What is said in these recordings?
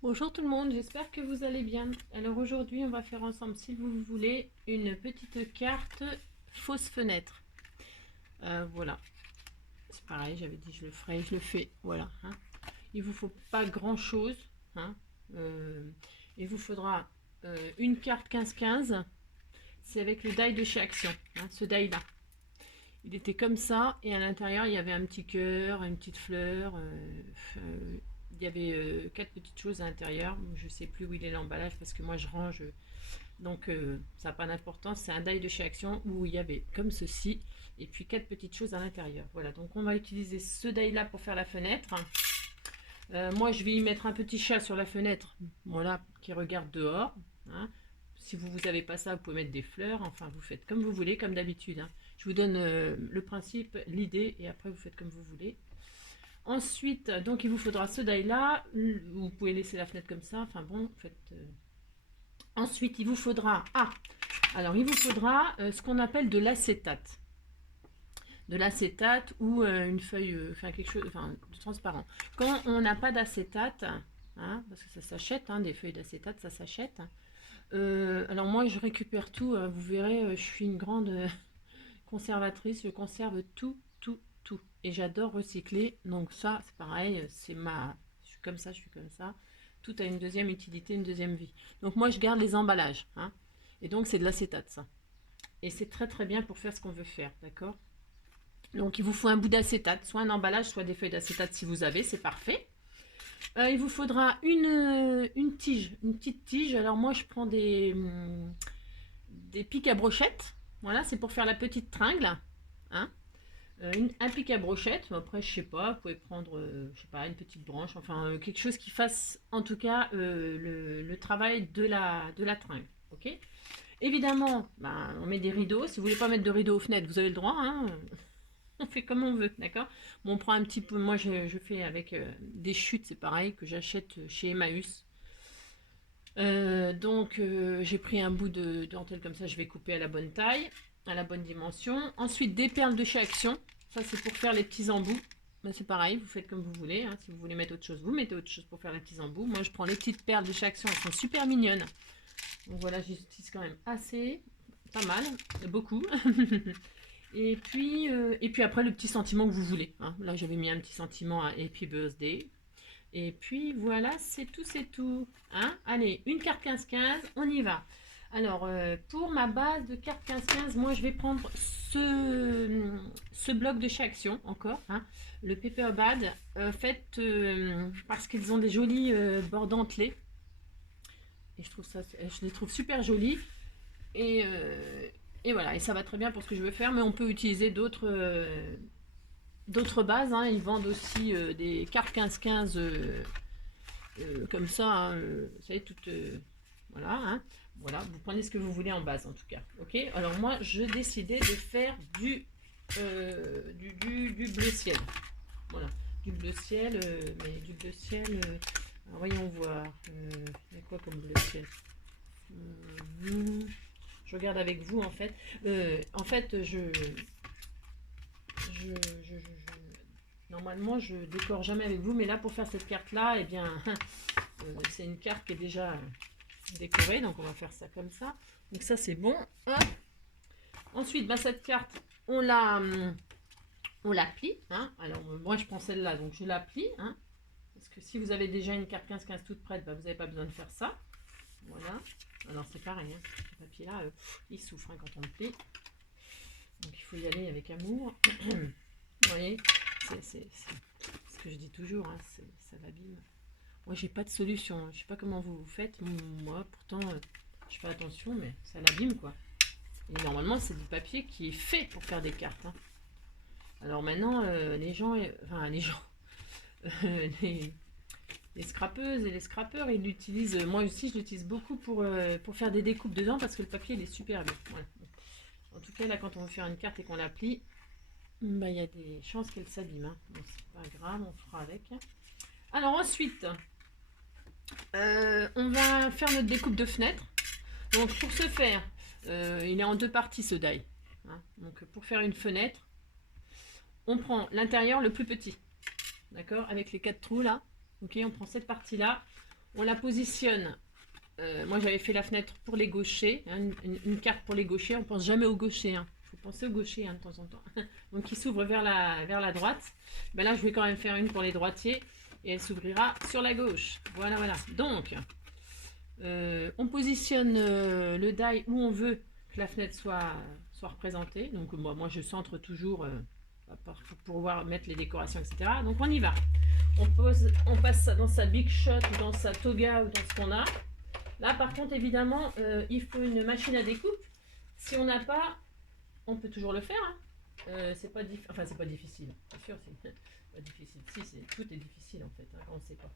Bonjour tout le monde, j'espère que vous allez bien. Alors aujourd'hui, on va faire ensemble, si vous voulez, une petite carte fausse fenêtre. Voilà, c'est pareil, j'avais dit je le ferai, je le fais. Voilà. Hein. Il vous faut pas grand chose. Hein. Il vous faudra une carte 15-15. C'est avec le die de chez Action, hein, ce die là. Il était comme ça et à l'intérieur il y avait un petit cœur, une petite fleur. Il y avait quatre petites choses à l'intérieur. Je ne sais plus où il est l'emballage parce que moi je range. Donc ça n'a pas d'importance. C'est un die de chez Action où il y avait comme ceci et puis quatre petites choses à l'intérieur. Voilà, donc on va utiliser ce die là pour faire la fenêtre. Moi je vais y mettre un petit chat sur la fenêtre, voilà, qui regarde dehors. Hein. Si vous n'avez pas ça, vous pouvez mettre des fleurs. Enfin, vous faites comme vous voulez, comme d'habitude. Hein. Je vous donne le principe, l'idée, et après vous faites comme vous voulez. Ensuite, donc il vous faudra ce die là. Vous pouvez laisser la fenêtre comme ça. Enfin bon, faites. Ensuite, il vous faudra alors il vous faudra ce qu'on appelle de l'acétate. De l'acétate ou une feuille, enfin quelque chose, enfin de transparent. Quand on n'a pas d'acétate, hein, parce que ça s'achète, hein, des feuilles d'acétate, ça s'achète. Alors moi, je récupère tout. Vous verrez, je suis une grande conservatrice. Je conserve tout, tout, tout. Et j'adore recycler. Donc ça, c'est pareil. C'est ma. Je suis comme ça, je suis comme ça. Tout a une deuxième utilité, une deuxième vie. Donc moi, je garde les emballages. Hein. Et donc c'est de l'acétate, ça. Et c'est très très bien pour faire ce qu'on veut faire, d'accord. Donc il vous faut un bout d'acétate, soit un emballage, soit des feuilles d'acétate si vous avez, c'est parfait. Il vous faudra une tige, une petite tige. Alors moi je prends des pics à brochette. Voilà, c'est pour faire la petite tringle. Hein. Un pic à brochette. Après je sais pas, vous pouvez prendre je sais pas, une petite branche, enfin quelque chose qui fasse en tout cas le travail de la tringle. Ok. Évidemment, ben, on met des rideaux. Si vous voulez pas mettre de rideaux aux fenêtres, vous avez le droit. Hein. On fait comme on veut, d'accord. Bon, on prend un petit peu, moi je fais avec des chutes, c'est pareil, que j'achète chez Emmaüs. Donc j'ai pris un bout de dentelle comme ça, je vais couper à la bonne taille, à la bonne dimension. Ensuite des perles de chez Action, ça c'est pour faire les petits embouts. Ben, c'est pareil, vous faites comme vous voulez, hein. Si vous voulez mettre autre chose, vous mettez autre chose pour faire les petits embouts. Moi je prends les petites perles de chez Action, elles sont super mignonnes. Donc voilà, j'utilise quand même assez, pas mal, beaucoup. Et puis après, le petit sentiment que vous voulez. Hein. Là, j'avais mis un petit sentiment à Happy Birthday. Et puis voilà, c'est tout, c'est tout. Hein. Allez, une carte 15-15, on y va. Alors, pour ma base de carte 15-15, moi, je vais prendre ce bloc de chez Action, encore. Hein. Le Paper Bad, fait parce qu'ils ont des jolis bords dentelés. Et je les trouve super jolis. Et, euh, et voilà, et ça va très bien pour ce que je veux faire, mais on peut utiliser d'autres bases. Hein. Ils vendent aussi des cartes 15-15 comme ça, hein, vous savez, toutes. Voilà, hein. Voilà, vous prenez ce que vous voulez en base en tout cas. Ok. Alors moi, je décidais de faire du bleu ciel. Voilà, du bleu ciel, mais du bleu ciel. Alors, voyons voir. Il y a quoi comme bleu ciel. Je regarde avec vous en fait, normalement, je décore jamais avec vous, mais là, pour faire cette carte-là, eh bien, c'est une carte qui est déjà décorée, donc on va faire ça comme ça. Donc ça, c'est bon. Hop. Ensuite, bah, cette carte, on la plie. Hein. Alors, moi, je prends celle-là, donc je la plie. Hein. Parce que si vous avez déjà une carte 15-15 toute prête, bah, vous n'avez pas besoin de faire ça. Voilà. Alors, c'est pareil. Hein. Ce papier-là, il souffre hein, quand on le plie. Donc, il faut y aller avec amour. Vous voyez, c'est ce que je dis toujours, hein, ça l'abîme. Moi, j'ai pas de solution. Je sais pas comment vous faites. Moi, pourtant, je fais attention, mais ça l'abîme, quoi. Et normalement, c'est du papier qui est fait pour faire des cartes. Hein. Alors maintenant, les gens, enfin les gens, les, les scrapeuses et les scrapeurs, ils l'utilisent. Moi aussi, je l'utilise beaucoup pour faire des découpes dedans parce que le papier, il est super bien. Voilà. En tout cas, là, quand on veut faire une carte et qu'on la plie, bah, il y a des chances qu'elle s'abîme. Hein. Bon, c'est pas grave, on fera avec. Alors ensuite, on va faire notre découpe de fenêtre. Donc pour ce faire, il est en deux parties ce die. Hein. Donc pour faire une fenêtre, on prend l'intérieur le plus petit. D'accord. Avec les quatre trous là. Ok, on prend cette partie là. On la positionne. Moi, j'avais fait la fenêtre pour les gauchers, hein, une carte pour les gauchers. On pense jamais aux gauchers. Il faut penser aux gauchers de temps en temps. Donc, qui s'ouvre vers la droite. Ben là, je vais quand même faire une pour les droitiers. Et elle s'ouvrira sur la gauche. Voilà, voilà. Donc, on positionne le die où on veut que la fenêtre soit représentée. Donc, moi, je centre toujours pour pouvoir mettre les décorations, etc. Donc, on y va. On passe ça dans sa Big Shot ou dans sa Toga ou dans ce qu'on a. Là, par contre, évidemment, il faut une machine à découpe. Si on n'a pas, on peut toujours le faire. Hein. C'est pas difficile. C'est sûr, c'est pas difficile. Si, tout est difficile en fait, hein, quand on ne sait pas.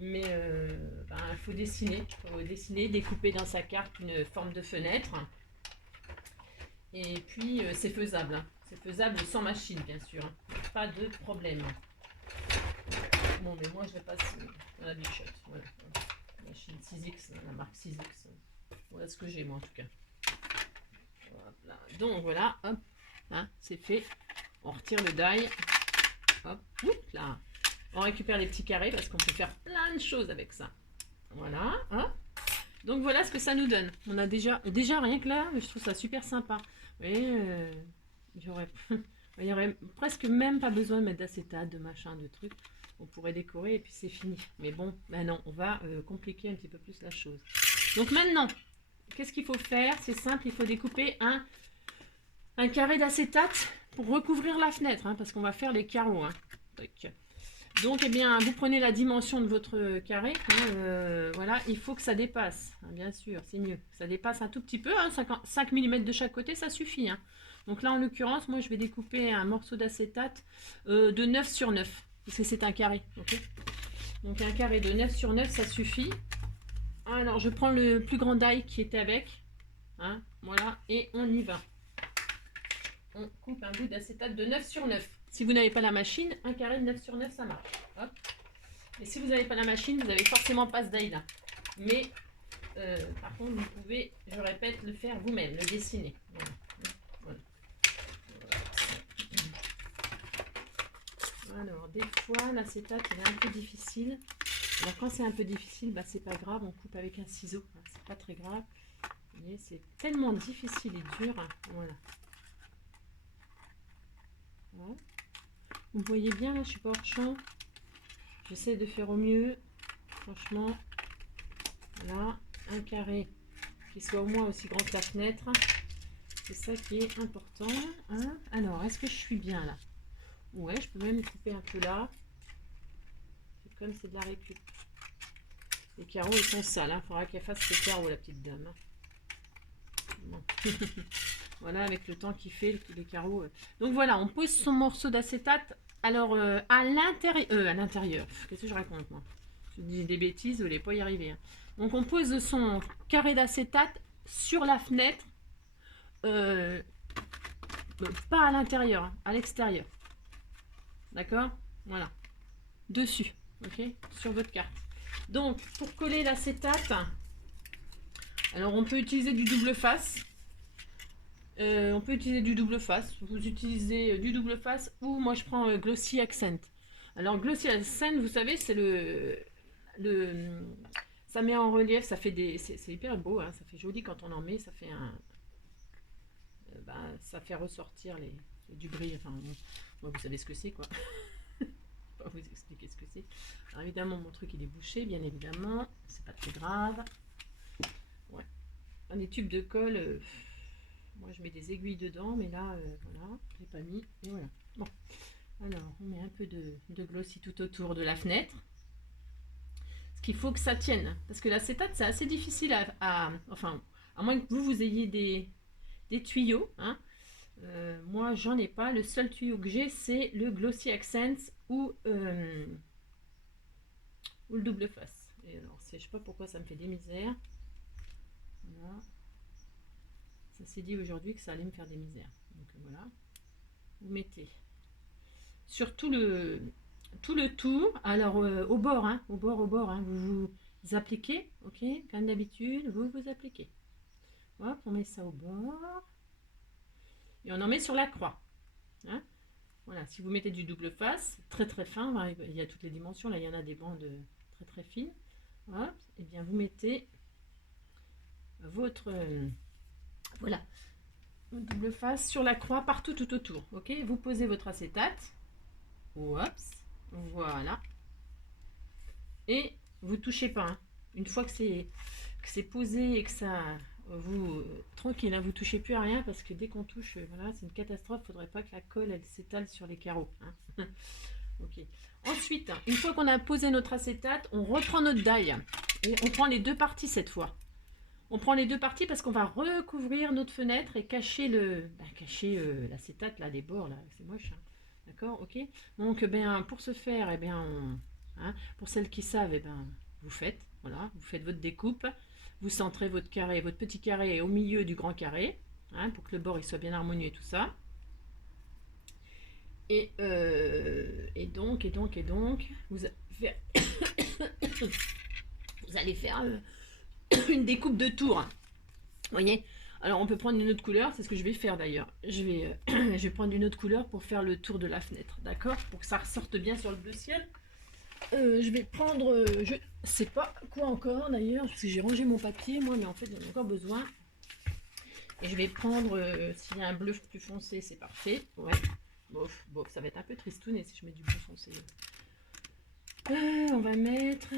Mais il faut dessiner. Découper dans sa carte une forme de fenêtre. Et puis, c'est faisable. Hein. C'est faisable sans machine, bien sûr. Hein. Pas de problème. Bon, mais moi, je vais passer dans la Big Shot. Voilà. Machine 6X, la marque 6X. Voilà ce que j'ai moi en tout cas. Voilà. Donc voilà, hop, hein, c'est fait. On retire le die. Hop, là. On récupère les petits carrés parce qu'on peut faire plein de choses avec ça. Voilà. Hop. Donc voilà ce que ça nous donne. On a déjà rien que là, je trouve ça super sympa. Vous voyez, il y aurait presque même pas besoin de mettre d'acétate, de machin, de trucs. On pourrait décorer et puis c'est fini. Mais bon, ben non, on va compliquer un petit peu plus la chose. Donc maintenant, qu'est-ce qu'il faut faire? C'est simple, il faut découper un carré d'acétate pour recouvrir la fenêtre, hein, parce qu'on va faire les carreaux. Hein. Donc, eh bien, vous prenez la dimension de votre carré. Hein, voilà, il faut que ça dépasse. Hein, bien sûr, c'est mieux. Ça dépasse un tout petit peu. Hein, 5 mm de chaque côté, ça suffit. Hein. Donc là, en l'occurrence, moi, je vais découper un morceau d'acétate de 9 sur 9. Parce que c'est un carré. Okay, donc, un carré de 9 sur 9, ça suffit. Alors, je prends le plus grand die qui était avec. Hein, voilà, et on y va. On coupe un bout d'acétate de 9 sur 9. Si vous n'avez pas la machine, un carré de 9 sur 9, ça marche. Hop. Et si vous n'avez pas la machine, vous n'avez forcément pas ce die là. Mais, par contre, vous pouvez, je répète, le faire vous-même, le dessiner. Voilà. Voilà. Alors, des fois, l'acétate, il est un peu difficile. Alors, quand c'est un peu difficile, bah, c'est pas grave, on coupe avec un ciseau. Hein, c'est pas très grave. Vous voyez, c'est tellement difficile et dur. Hein, voilà. Voilà. Vous voyez bien, là, je suis pas hors champ. J'essaie de faire au mieux. Franchement, voilà, un carré qui soit au moins aussi grand que la fenêtre. C'est ça qui est important. Hein. Alors, est-ce que je suis bien là? Ouais, je peux même couper un peu là. Comme c'est de la récup. Les carreaux, ils sont sales. Il faudra qu'elle fasse ses carreaux, la petite dame. Bon. Voilà, avec le temps qu'il fait, les carreaux. Donc voilà, on pose son morceau d'acétate. Alors, à l'intérieur. Qu'est-ce que je raconte, moi? Je dis des bêtises, vous n'allez pas y arriver. Hein. Donc, on pose son carré d'acétate sur la fenêtre. Pas à l'intérieur, hein, à l'extérieur. D'accord? Voilà. Dessus, ok? Sur votre carte. Donc, pour coller l'acétate, alors on peut utiliser du double face. On peut utiliser du double face. Vous utilisez du double face ou moi je prends Glossy Accent. Alors Glossy Accent, vous savez, c'est ça met en relief, ça fait des, c'est hyper beau, hein, ça fait joli quand on en met, ça fait ça fait ressortir du bris. Enfin, bon, vous savez ce que c'est quoi. Je vais pas vous expliquer ce que c'est. Alors évidemment mon truc il est bouché, bien évidemment, c'est pas très grave. Ouais. Les tubes de colle. Moi, je mets des aiguilles dedans, mais là, voilà, je l'ai pas mis. Et voilà. Bon, alors, on met un peu de glossy tout autour de la fenêtre. Ce qu'il faut que ça tienne. Parce que l'acétate, c'est assez difficile enfin, à moins que vous ayez des tuyaux. Hein. Moi, j'en ai pas. Le seul tuyau que j'ai, c'est le Glossy Accents ou le double face. Et alors, je sais pas pourquoi ça me fait des misères. Voilà. Ça s'est dit aujourd'hui que ça allait me faire des misères. Donc voilà. Vous mettez sur tout le tour. Alors au bord, hein, au bord, hein, vous appliquez, ok, comme d'habitude, vous appliquez. Hop, on met ça au bord. Et on en met sur la croix. Hein. Voilà, si vous mettez du double face, très très fin, il y a toutes les dimensions, là il y en a des bandes très très fines. hop, et bien vous mettez votre voilà, double face sur la croix partout tout autour. Ok, vous posez votre acétate. Oups, voilà. Et vous touchez pas. Hein. Une fois que c'est posé et que ça vous tranquille, hein, vous touchez plus à rien parce que dès qu'on touche, voilà, c'est une catastrophe. Faudrait pas que la colle elle s'étale sur les carreaux. Hein. Ok. Ensuite, une fois qu'on a posé notre acétate, on reprend notre die et on prend les deux parties cette fois. On prend les deux parties parce qu'on va recouvrir notre fenêtre et cacher l'acétate là des bords là, c'est moche. Hein. D'accord, ok. Donc pour ce faire, pour celles qui savent, vous faites votre découpe, vous centrez votre carré, votre petit carré au milieu du grand carré, hein, pour que le bord il soit bien harmonieux et tout ça. Et donc, vous allez faire une découpe de tour. Vous voyez? Alors on peut prendre une autre couleur, c'est ce que je vais faire d'ailleurs. Je vais prendre une autre couleur pour faire le tour de la fenêtre, d'accord? Pour que ça ressorte bien sur le bleu ciel. Je vais prendre, je sais pas quoi encore d'ailleurs, parce que j'ai rangé mon papier moi, mais en fait j'en ai encore besoin. Et je vais prendre, s'il y a un bleu plus foncé, c'est parfait. Ouais, bof, ça va être un peu tristouné si je mets du bleu foncé. On va mettre.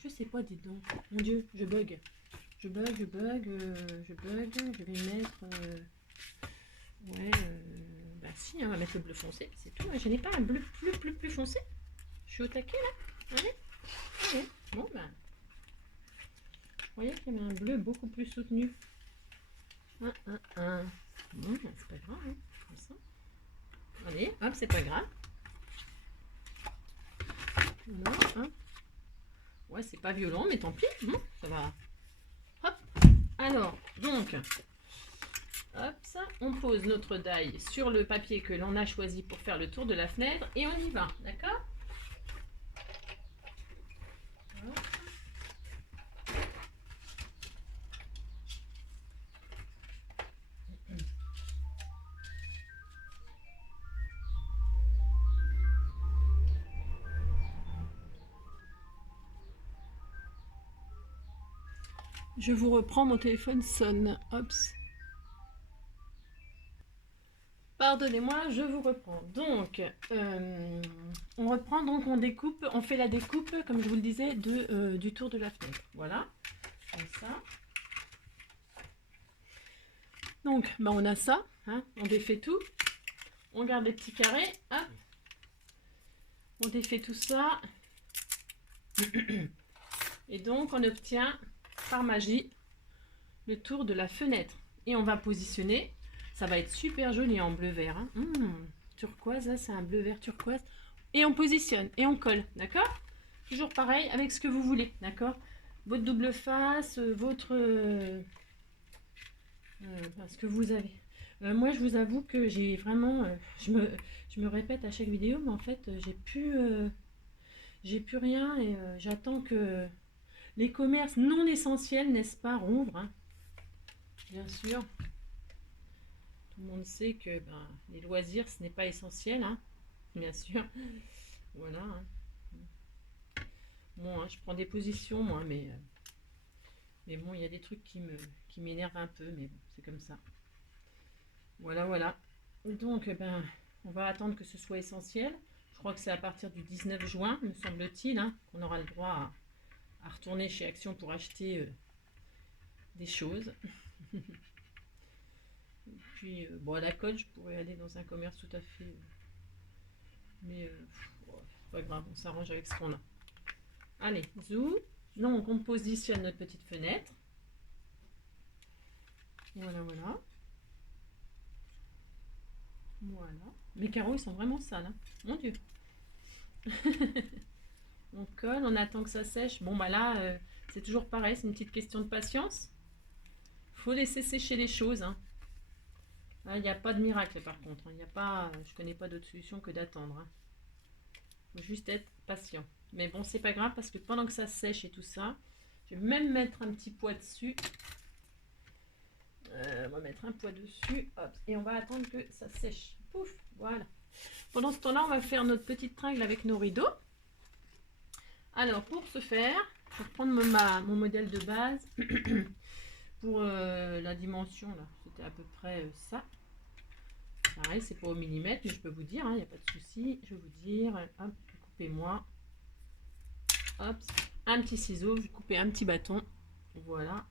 Je sais pas, dis donc. Mon Dieu, je bug. Je vais mettre. Si, hein, on va mettre le bleu foncé, c'est tout. Je n'ai pas un bleu plus foncé. Je suis au taquet là. Allez. Bon, je croyais qu'il y avait un bleu beaucoup plus soutenu. Bon, c'est pas grave, hein, comme ça. Allez, hop, c'est pas grave. Voilà, hein. Ouais, c'est pas violent, mais tant pis. Bon, ça va. Hop. Alors, donc, hop, ça, on pose notre die sur le papier que l'on a choisi pour faire le tour de la fenêtre et on y va, d'accord? Je vous reprends, mon téléphone sonne. Oups. Pardonnez-moi, je vous reprends. Donc, on reprend, donc on découpe, on fait la découpe, comme je vous le disais, du tour de la fenêtre. Voilà, comme ça. Donc, on a ça, hein, on défait tout. On garde les petits carrés, hop. On défait tout ça. Et donc, on obtient, par magie, le tour de la fenêtre. Et on va positionner. Ça va être super joli en bleu-vert. Hein. Turquoise, c'est un bleu-vert turquoise. Et on positionne et on colle, d'accord? Toujours pareil avec ce que vous voulez, d'accord? Votre double face, votre... ce que vous avez. Moi, je vous avoue que j'ai vraiment... je me répète à chaque vidéo, mais en fait, j'ai plus rien et j'attends que les commerces non essentiels, n'est-ce pas, rouvrent. Hein. Bien sûr. Tout le monde sait que les loisirs, ce n'est pas essentiel, hein, bien sûr. Voilà. Hein. Bon, hein, je prends des positions, moi, mais bon, il y a des trucs qui m'énervent un peu, mais bon, c'est comme ça. Voilà. Donc, on va attendre que ce soit essentiel. Je crois que c'est à partir du 19 juin, me semble-t-il, hein, qu'on aura le droit à retourner chez Action pour acheter des choses. Puis, à la colle, je pourrais aller dans un commerce tout à fait... mais c'est pas grave, on s'arrange avec ce qu'on a. Allez, zou. Donc, on positionne notre petite fenêtre. Voilà. Mes carreaux, ils sont vraiment sales. Hein. Mon Dieu. On colle, on attend que ça sèche. Bon, là, c'est toujours pareil, c'est une petite question de patience. Faut laisser sécher les choses. Hein. Il n'y a pas de miracle par contre. Je ne connais pas d'autre solution que d'attendre. Hein. Faut juste être patient. Mais bon, c'est pas grave parce que pendant que ça sèche et tout ça, je vais même mettre un petit poids dessus. On va mettre un poids dessus. Hop, et on va attendre que ça sèche. Pouf, voilà. Pendant ce temps-là, on va faire notre petite tringle avec nos rideaux. Alors, pour ce faire, je vais reprendre mon modèle de base. Pour la dimension, là, c'était à peu près ça. Pareil, c'est pas au millimètre, mais je peux vous dire, il n'y a pas de souci. Je vais vous dire, hop, coupez-moi. Hop, un petit ciseau, je vais couper un petit bâton. Voilà.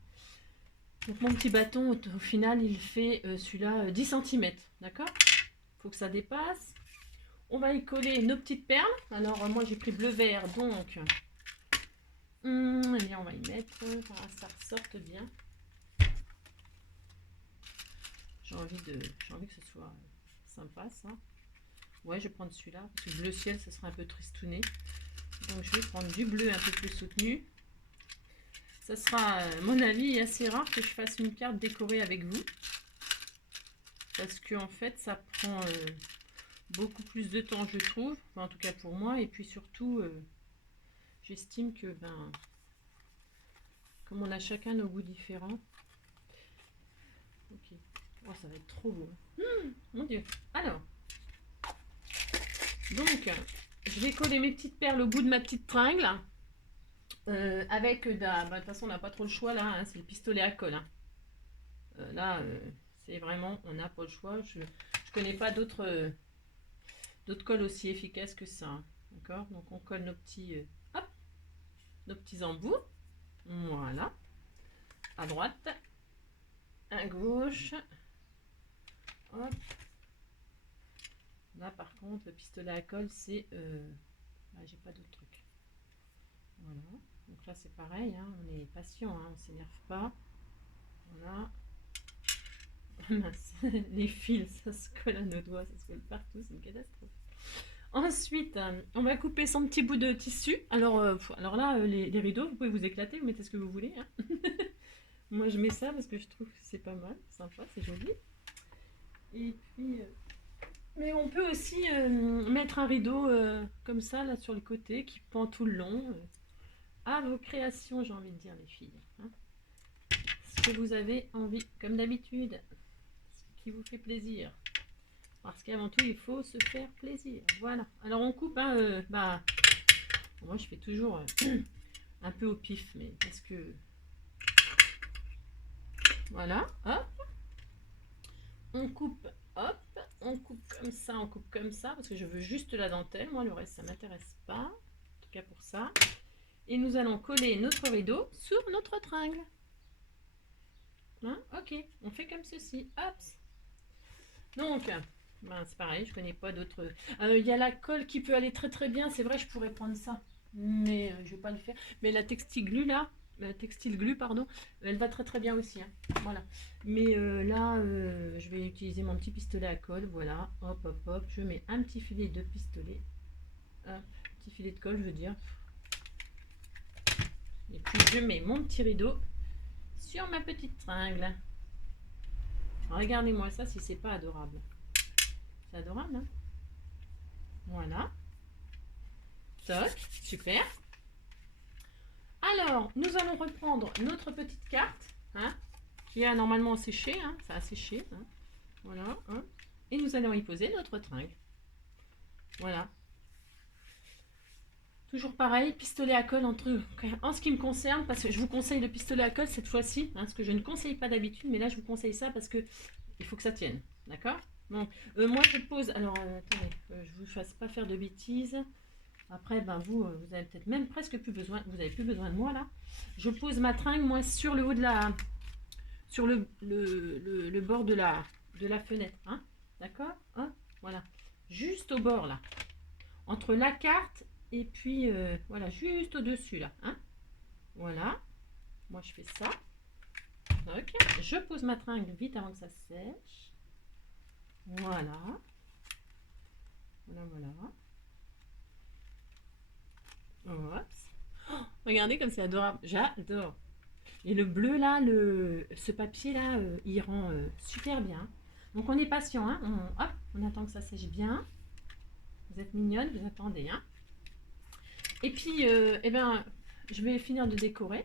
Donc mon petit bâton, au final, il fait celui-là 10 cm. D'accord? Il faut que ça dépasse. On va y coller nos petites perles. Alors, moi, j'ai pris bleu-vert, donc... eh bien, on va y mettre, pour que ça ressorte bien. J'ai envie que ce soit sympa, ça. Ouais, je vais prendre celui-là, parce que bleu ciel, ça sera un peu tristouné. Donc, je vais prendre du bleu un peu plus soutenu. Ça sera, à mon avis, assez rare que je fasse une carte décorée avec vous. Parce que, en fait, ça prend beaucoup plus de temps, je trouve. Enfin, en tout cas pour moi. Et puis surtout, j'estime que, comme on a chacun nos goûts différents. Ok. Oh, ça va être trop beau. Mon Dieu. Alors. Donc, je vais coller mes petites perles au bout de ma petite tringle. Avec de toute façon, on n'a pas trop le choix là. C'est le pistolet à colle. Là, c'est vraiment, on n'a pas le choix. Je connais pas d'autres colles aussi efficaces que ça. D'accord? Donc, on colle nos petits embouts. Voilà. À droite. À gauche. Hop. Là, par contre, le pistolet à colle, c'est... j'ai pas d'autres trucs. Voilà. Donc là, c'est pareil. On est patient. On ne s'énerve pas. Voilà. Mince. Les fils, ça se colle à nos doigts. Ça se colle partout. C'est une catastrophe. Ensuite, on va couper son petit bout de tissu. Alors là, les rideaux, vous pouvez vous éclater. Vous mettez ce que vous voulez. Moi, je mets ça parce que je trouve que c'est pas mal. Sympa, c'est joli. Et puis... mais on peut aussi mettre un rideau comme ça, là, sur le côté, qui pend tout le long. À vos créations, j'ai envie de dire, les filles. Ce que vous avez envie, comme d'habitude, ce qui vous fait plaisir. Parce qu'avant tout, il faut se faire plaisir. Voilà. Alors, on coupe, moi, je fais toujours un peu au pif, mais parce que... Voilà, hop. On coupe, hop. On coupe comme ça, parce que je veux juste la dentelle. Moi, le reste, ça ne m'intéresse pas. En tout cas, pour ça. Et nous allons coller notre rideau sur notre tringle. Ok, on fait comme ceci. Hop. Donc, c'est pareil, je connais pas d'autres. Il y a la colle qui peut aller très très bien. C'est vrai, je pourrais prendre ça, mais je vais pas le faire. Mais la textile glue, pardon, elle va très très bien aussi. Voilà. Mais là, je vais utiliser mon petit pistolet à colle. Voilà. Hop, hop, hop. Je mets un petit filet de pistolet. Un petit filet de colle, je veux dire. Et puis je mets mon petit rideau sur ma petite tringle. Regardez-moi ça si c'est pas adorable. C'est adorable, hein? Voilà. Toc, super. Alors, nous allons reprendre notre petite carte, qui a normalement séché, ça a séché. Voilà. Et nous allons y poser notre tringle. Voilà. Toujours pareil, pistolet à colle en ce qui me concerne, parce que je vous conseille le pistolet à colle cette fois-ci, ce que je ne conseille pas d'habitude, mais là je vous conseille ça parce que il faut que ça tienne, d'accord? Donc moi je pose, alors attendez, je vous fasse pas faire de bêtises. Après vous avez peut-être même presque plus besoin, vous avez plus besoin de moi là. Je pose ma tringle moi sur le haut de la, sur le bord de la fenêtre, d'accord? Voilà, juste au bord là, entre la carte et puis voilà, juste au dessus là, voilà. Moi je fais ça. Ok, je pose ma tringle vite avant que ça sèche. Voilà. Voilà. Oh, regardez comme c'est adorable. J'adore. Et le bleu là, ce papier là, il rend super bien. Donc on est patient, on attend que ça sèche bien. Vous êtes mignonne, vous attendez, Et puis, je vais finir de décorer.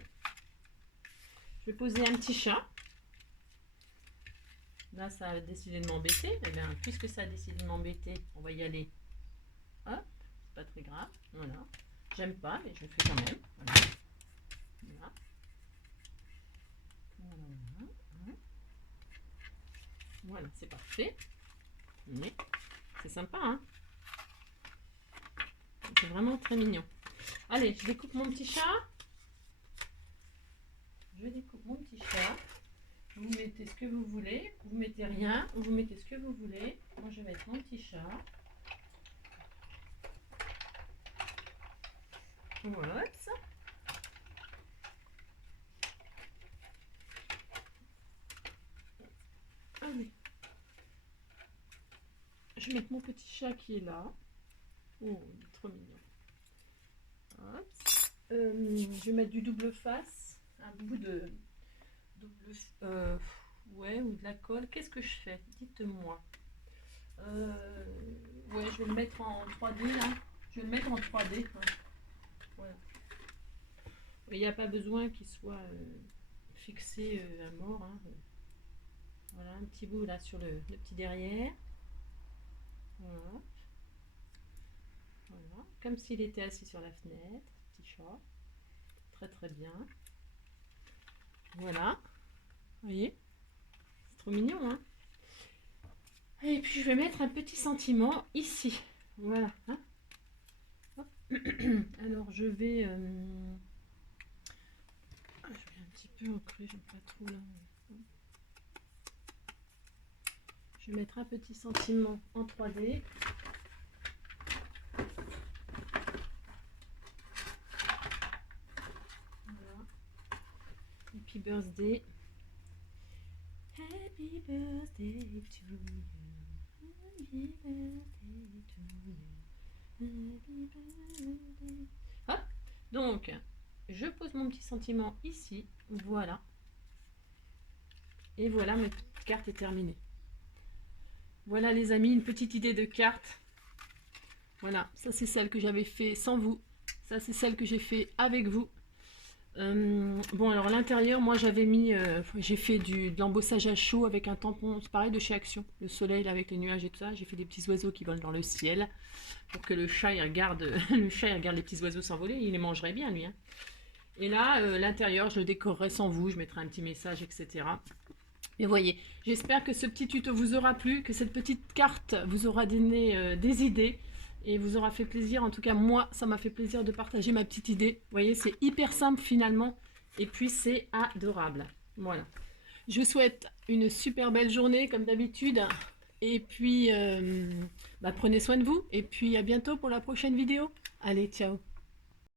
Je vais poser un petit chat. Là, ça a décidé de m'embêter. Puisque ça a décidé de m'embêter, on va y aller. Hop, c'est pas très grave. Voilà. J'aime pas, mais je le fais quand même. Voilà, voilà. Voilà, voilà, c'est parfait. Mais c'est sympa, hein. C'est vraiment très mignon. Allez, je découpe mon petit chat. Je découpe mon petit chat. Vous mettez ce que vous voulez. Vous mettez rien. Vous mettez ce que vous voulez. Moi, je vais mettre mon petit chat. Voilà. Allez. Je vais mettre mon petit chat qui est là. Oh, il est trop mignon. Hop. Je vais mettre du double face. Un bout de double... ouais, ou de la colle. Qu'est-ce que je fais? Dites-moi. Ouais, je vais le mettre en 3D là. Je vais le mettre en 3D. Hein. Voilà. Il n'y a pas besoin qu'il soit fixé à mort. Hein. Voilà, un petit bout là sur le petit derrière. Voilà. Voilà. Comme s'il était assis sur la fenêtre. Petit chat. Très très bien. Voilà. Vous voyez? C'est trop mignon, hein? Et puis je vais mettre un petit sentiment ici. Voilà. Hein. Alors je vais un petit peu ancrer, j'aime pas trop là. Je vais mettre un petit sentiment en 3D. Voilà. Happy birthday. Happy birthday to you. Happy birthday to you. Happy birthday. Hop. Donc, je pose mon petit sentiment ici. Voilà. Et voilà, ma petite carte est terminée. Voilà les amis, une petite idée de carte. Voilà, ça c'est celle que j'avais fait sans vous. Ça c'est celle que j'ai fait avec vous. Bon alors à l'intérieur, moi j'avais mis, j'ai fait de l'embossage à chaud avec un tampon, c'est pareil de chez Action. Le soleil là, avec les nuages et tout ça. J'ai fait des petits oiseaux qui volent dans le ciel. Pour que le chat il regarde, le chat il regarde les petits oiseaux s'envoler. Il les mangerait bien lui. Hein. Et là, l'intérieur, je le décorerai sans vous. Je mettrai un petit message, etc. Et voyez, j'espère que ce petit tuto vous aura plu, que cette petite carte vous aura donné des idées et vous aura fait plaisir. En tout cas, moi, ça m'a fait plaisir de partager ma petite idée. Vous voyez, c'est hyper simple finalement et puis c'est adorable. Voilà. Je vous souhaite une super belle journée comme d'habitude et puis prenez soin de vous et puis à bientôt pour la prochaine vidéo. Allez, ciao!